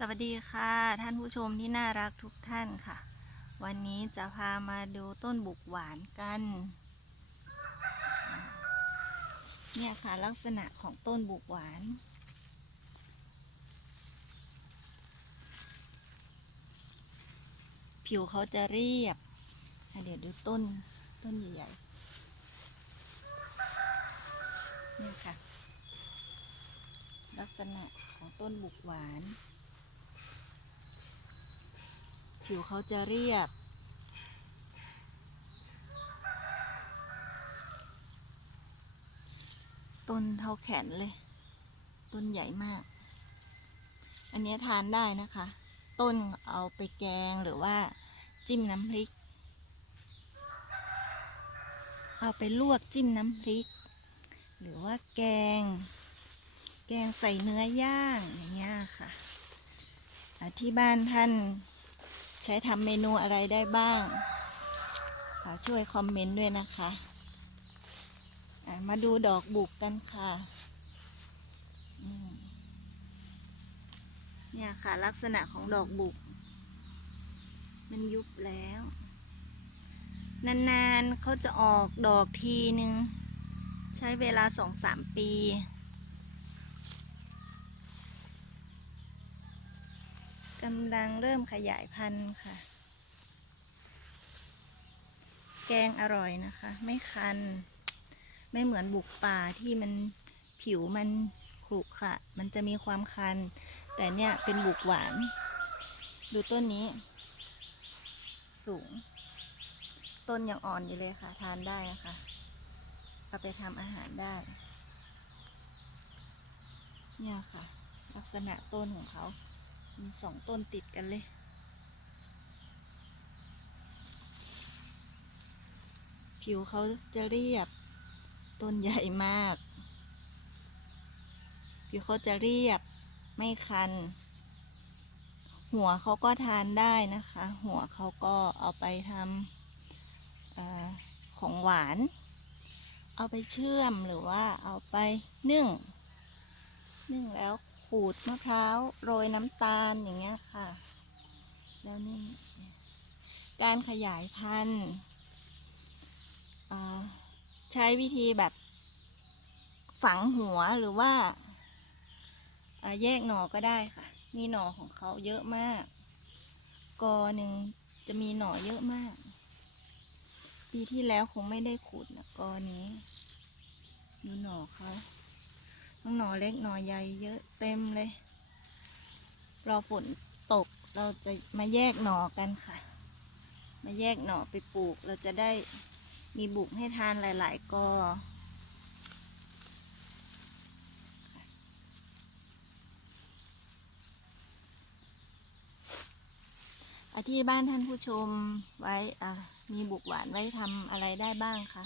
สวัสดีค่ะท่านผู้ชมที่น่ารักทุกท่านค่ะ วันนี้จะพามาดูต้นบุกหวานกัน เนี่ยค่ะลักษณะของต้นบุกหวาน ผิวเขาจะเรียบ เดี๋ยวดูต้นต้นใหญ่ๆเนี่ยค่ะ ลักษณะของต้นบุกหวาน ผิวเขาจะเรียบ ต้นเท่าแขนเลย ต้นใหญ่มาก อันนี้ทานได้นะคะ ต้นเอาไปแกงหรือว่าจิ้มน้ำพริก เอาไปลวกจิ้มน้ำพริก หรือว่าแกง แกงใส่เนื้อย่างอย่างเงี้ยค่ะที่บ้านท่าน ใช้ทำเมนูอะไรได้บ้างขอช่วยคอมเมนต์ด้วยนะคะมาดูดอกบุกกันค่ะเนี่ยค่ะลักษณะของดอกบุก มันยุบแล้ว นานๆเขาจะออกดอกทีนึง ใช้เวลาสองสามปี กำลังเริ่มขยายพันธุ์ค่ะ แกงอร่อยนะคะ ไม่คัน ไม่เหมือนบุกป่าที่มันผิวมันขรุขระมันจะมีความคัน แต่เนี่ยเป็นบุกหวาน ดูต้นนี้ สูง ต้นยังอ่อนอยู่เลยค่ะ ทานได้นะคะ เอาไปทำอาหารได้ เนี่ยค่ะ ลักษณะต้นของเขา มีสองต้นติดกันเลย ผิวเขาจะเรียบ ต้นใหญ่มาก ผิวเขาจะเรียบ ไม่คัน หัวเขาก็ทานได้นะคะ หัวเขาก็เอาไปทำอของหวาน เอาไปเชื่อมหรือว่าเอาไปนึ่ง นึ่งแล้ว ขูดมะพร้าวโรยน้ำตาลอย่างเงี้ยค่ะ แล้วนี่ การขยายพันธุ์ใช้วิธีแบบฝังหัวหรือว่าแยกหน่อก็ได้ค่ะนี่หน่อของเขาเยอะมาก กอหนึ่งจะมีหน่อเยอะมาก ปีที่แล้วคงไม่ได้ขุดนะกอนี้ ดูหน่อเขา ทั้งหน่อเล็กหน่อใหญ่เยอะเต็มเลย รอฝนตกเราจะมาแยกหน่อกันค่ะ มาแยกหน่อไปปลูก เราจะได้มีบุกให้ทานหลาย ๆกออที่บ้านท่านผู้ชมไว้มีบุกหวานไว้ทำอะไรได้บ้างคะ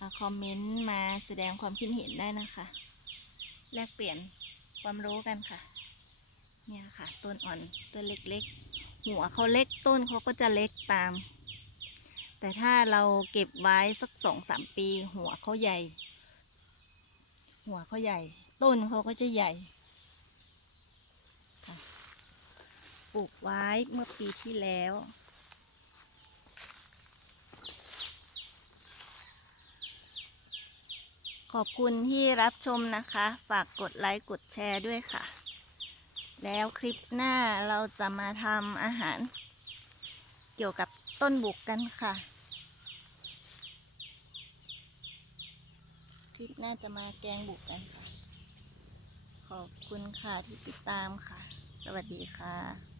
อะคอมเมนต์มาแสดงความคิดเห็นได้นะคะ แลกเปลี่ยนความรู้กันค่ะ เนี่ยค่ะ ต้นอ่อนต้นเล็กๆ หัวเขาเล็กต้นเขาก็จะเล็กตาม แต่ถ้าเราเก็บไว้สักสองสามปี หัวเขาใหญ่ หัวเขาใหญ่ ต้นเขาก็จะใหญ่ปลูกไว้เมื่อปีที่แล้ว ขอบคุณที่รับชมนะคะ ฝากกดไลค์กดแชร์ด้วยค่ะ แล้วคลิปหน้าเราจะมาทำอาหาร เกี่ยวกับต้นบุกกันค่ะ คลิปหน้าจะมาแกงบุกกันค่ะ ขอบคุณค่ะที่ติดตามค่ะ สวัสดีค่ะ